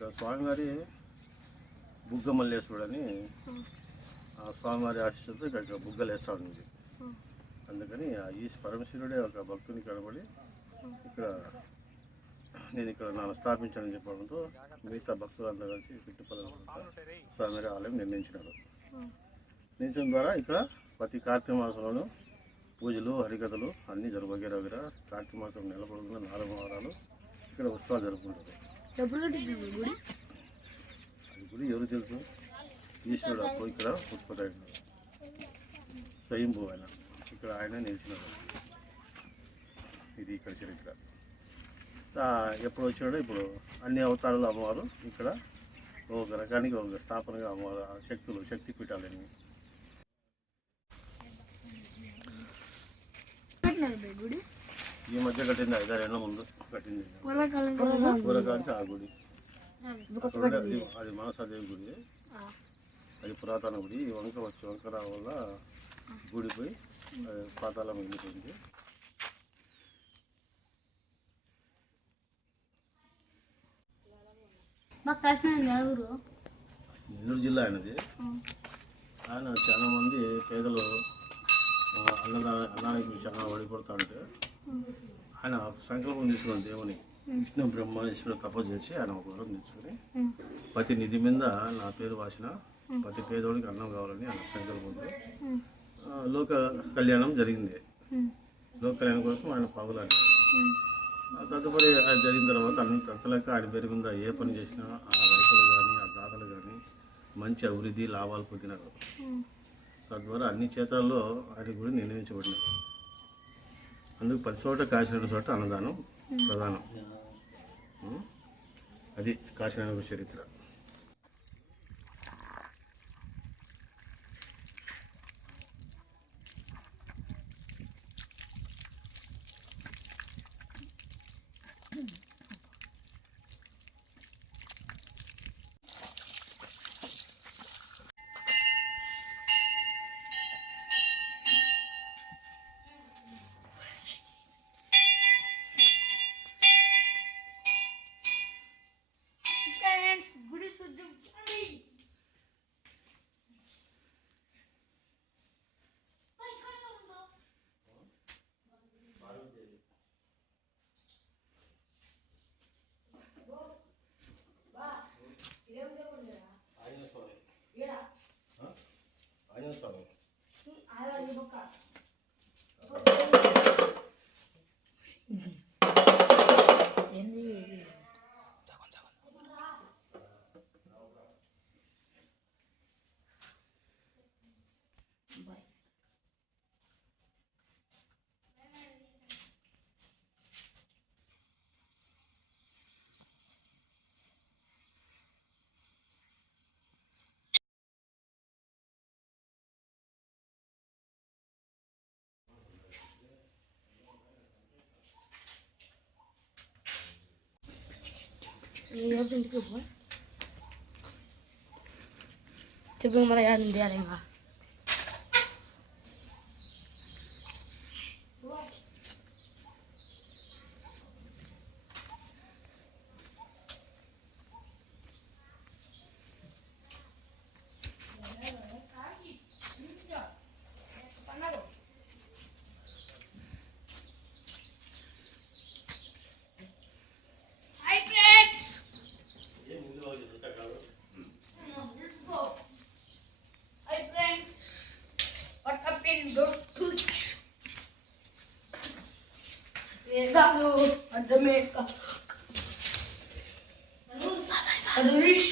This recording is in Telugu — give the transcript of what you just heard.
ఇక్కడ స్వామివారి బుగ్గ మల్లేశ్వరుడు అని ఆ స్వామివారి ఆశీస్సులతో ఇక్కడ బుగ్గలు వేస్తూ ఉంది. అందుకని ఈ పరమశివుడే ఒక భక్తుని కనబడి ఇక్కడ నేను ఇక్కడ నన్ను స్థాపించానని చెప్పడంతో మిగతా భక్తులంతా కలిసి చుట్టుపక్కల స్వామివారి ఆలయం నిర్మించినారు. నిర్మించడం ద్వారా ఇక్కడ ప్రతి కార్తీక మాసంలోనూ పూజలు హరికథలు అన్నీ వగేరా కార్తీక మాసం నెలకొడుకున్న 4 వారాలు ఇక్కడ ఉత్సవాలు జరుపుకుంటారు. అది గుడి ఎవరు తెలుసు? ఈశ్వరుడు అప్పుడు ఇక్కడ ఉత్పత్తి అయినాడు, స్వయంభూ ఆయన ఇక్కడ ఆయన నిలిచినాడు. ఇది ఇక్కడ చరిత్ర. ఎప్పుడు వచ్చినాడో ఇప్పుడు అన్ని అవతారాలు అమ్మవారు ఇక్కడ ఒక రకానికి ఒక స్థాపనగా అమ్మవారు శక్తులు శక్తి పీఠాలని ఈ మధ్య కట్టింది 5-6 ఏళ్ళ ముందు కట్టింది. పూర్వకాలం ఆ గుడి అది మనసాదేవి గుడి, అది పురాతన గుడి. ఈ వంక రావడం వల్ల గుడి పోయి పాతాళం వెళ్ళిపోయింది. నెల్లూరు జిల్లా ఆయనది. ఆయన చాలా మంది పేదలు అన్నానికి చాలా పడిపడుతూ ఉంటే ఆయన సంకల్పం తీసుకుని దేవుని విష్ణు బ్రహ్మేశ్వర తపస్సు చేసి ఆయన ఒక వరం తీసుకుని ప్రతి నిధి మీద నా పేరు వాసిన ప్రతి పేదోడికి అన్నం కావాలని ఆయన సంకల్పంతో లోక కళ్యాణం జరిగింది. లోక కళ్యాణం కోసం ఆయన పగులాడు. తదుపరి అది జరిగిన తర్వాత అన్ని తత్తలేక ఆయన పేరు మీద ఏ పని చేసినా ఆ రైతులు కానీ ఆ దాతలు కానీ మంచి అభివృద్ధి లాభాలు పొందినారు. తద్వారా అన్ని క్షేత్రాల్లో ఆయన గుడి నిర్ణయించబడినాయి. అందుకు ప్రతి చోట కాశీనగర్ చోట అన్నదానం ప్రధానం. అది కాశీనగర్ చరిత్ర. Coba mereka dia lengah. Ada mereka. Ada wish.